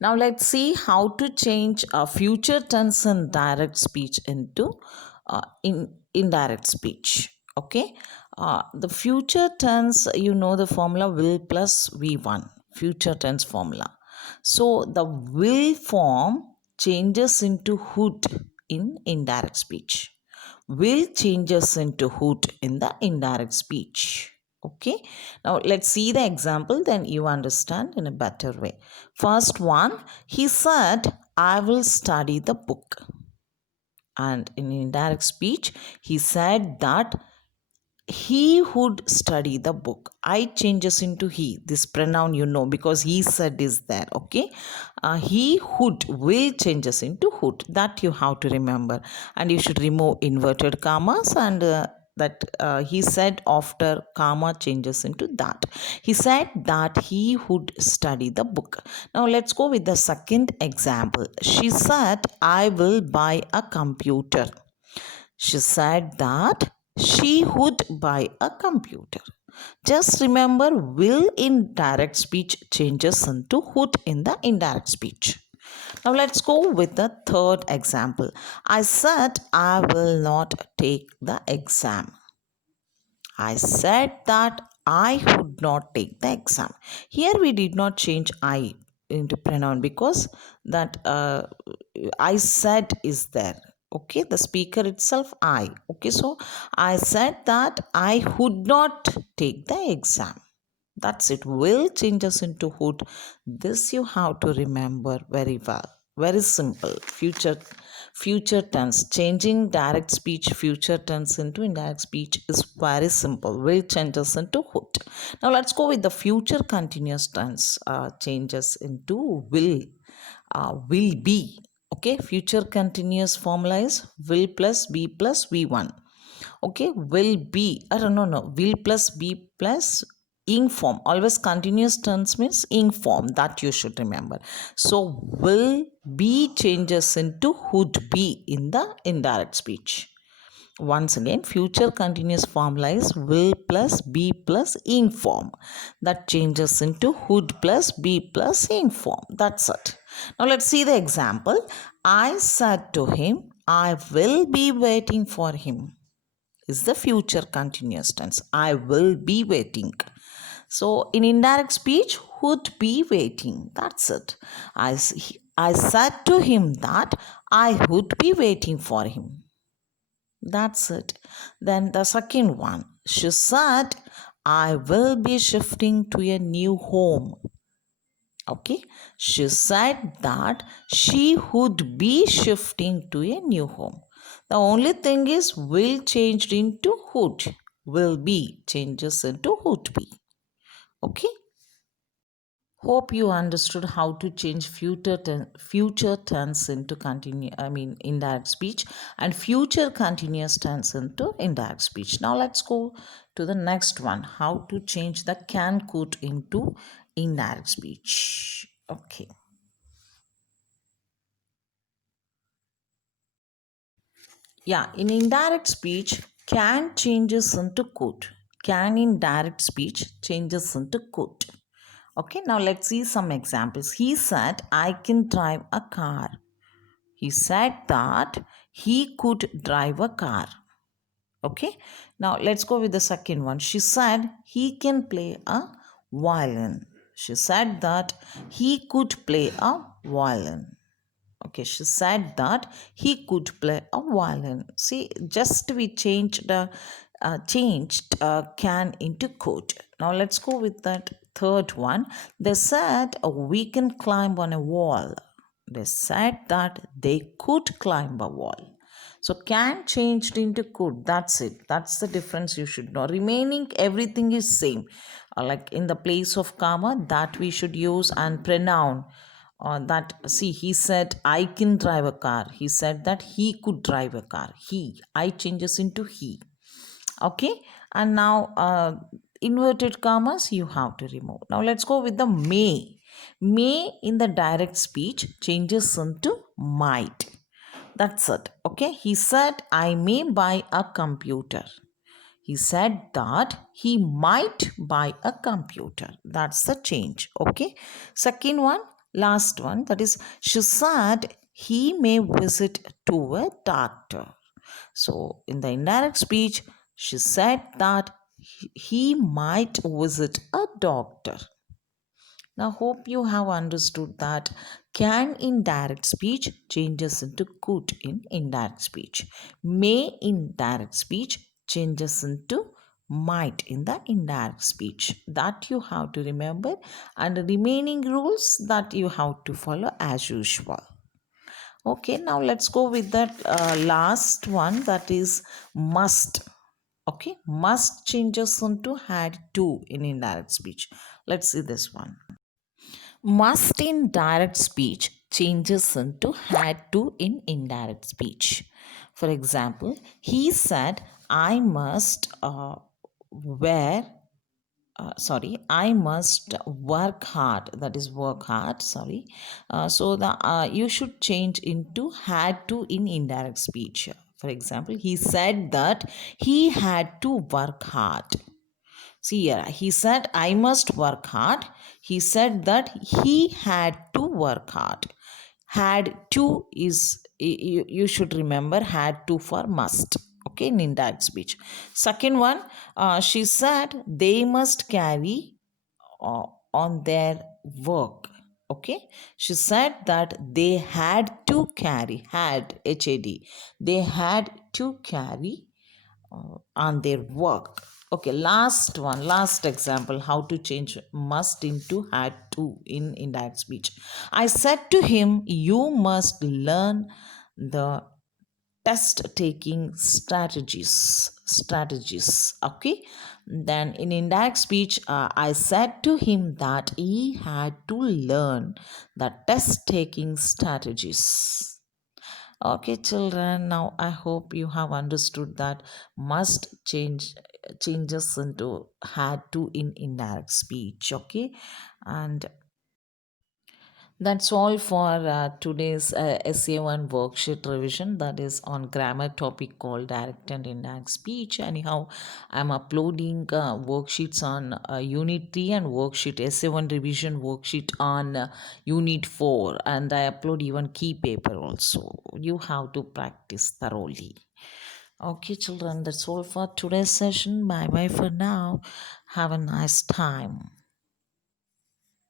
Now let's see how to change future tense in direct speech into in indirect speech. Okay, the future tense, you know the formula will plus v1, future tense formula. So the will form changes into would in indirect speech. Will changes into would in the indirect speech. Okay, now let's see the example, then you understand in a better way. First one, he said, I will study the book. And in indirect speech, he said that he would study the book. I changes into he. This pronoun you know because he said is there. Okay, he would will changes into would. That you have to remember, and you should remove inverted commas and. That he said after comma changes into that. He said that he would study the book. Now let's go with the second example. She said, I will buy a computer. She said that she would buy a computer. Just remember, will in direct speech changes into would in the indirect speech. Now let's go with the third example. I said I will not take the exam. I said that I would not take the exam. Here we did not change I into pronoun because that I said is there. Okay, the speaker itself I. Okay, so I said that I would not take the exam. That's it. Will changes into would. This you have to remember very well. Very simple. Future tense. Changing direct speech future tense into indirect speech is very simple. Will changes into would. Now let's go with the future continuous tense. Changes into will. Will be. Okay. Future continuous formula is will plus be plus v1. Okay, will be, I don't know, no, will plus be plus ing form. Always continuous tense means ing form, that you should remember. So will be changes into would be in the indirect speech. Once again, future continuous formula is will plus be plus ing form. That changes into would plus be plus ing form. That's it. Now let's see the example. I said to him, I will be waiting for him is the future continuous tense. I will be waiting. So in indirect speech, would be waiting. That's it. I said to him that I would be waiting for him. That's it. Then the second one. She said, I will be shifting to a new home. Okay. She said that she would be shifting to a new home. The only thing is will changed into would. Will be changes into would be. Okay. Hope you understood how to change future tense into continue. I mean indirect speech and future continuous tense into indirect speech. Now let's go to the next one. How to change the can could into indirect speech. Okay. Yeah, in indirect speech, can changes into could. Can in direct speech changes into could. Okay, now let's see some examples. He said, I can drive a car. He said that he could drive a car. Okay, now let's go with the second one. She said he can play a violin. She said that he could play a violin. Okay, she said that he could play a violin. See, just we changed can into could. Now let's go with that third one. They said we can climb on a wall. They said that they could climb a wall. So can changed into could. That's it. That's the difference you should know. Remaining everything is same. Like in the place of comma that we should use and pronoun that see he said I can drive a car. He said that he could drive a car. He I changes into he. Okay, and now inverted commas you have to remove. Now let's go with the may. May in the direct speech changes into might. That's it. Okay, he said I may buy a computer. He said that he might buy a computer. That's the change. Okay. Second one, Last one, that is, she said he may visit to a doctor. So, in the indirect speech, she said that he might visit a doctor. Now, hope you have understood that can in direct speech changes into could in indirect speech. May in direct speech changes into might in the indirect speech. That you have to remember, and the remaining rules that you have to follow as usual. Okay, now let's go with that last one, that is must. Okay, must changes into had to in indirect speech. Let's see this one. Must in direct speech changes into had to in indirect speech. For example, he said, I must wear I must work hard, that is work hard, sorry. So the you should change into had to in indirect speech. For example, he said that he had to work hard. See here, he said, I must work hard. He said that he had to work hard. Had to is, you should remember, had to for must. Okay, in indirect speech. Second one, she said they must carry on their work. Okay, she said that they had to carry, had, H-A-D, they had to carry on their work. Okay, last one, last example, how to change must into had to in indirect speech. I said to him, you must learn the test taking strategies. Okay, then in indirect speech, I said to him that he had to learn the test taking strategies. Okay, children, now I hope you have understood that must changes into had to in indirect speech. Okay, and that's all for today's SA1 worksheet revision, that is on grammar topic called direct and indirect speech. Anyhow, I'm uploading worksheets on Unit 3 and worksheet SA1 revision worksheet on Unit 4, and I upload even key paper also. You have to practice thoroughly. Okay, children, that's all for today's session. Bye bye for now. Have a nice time.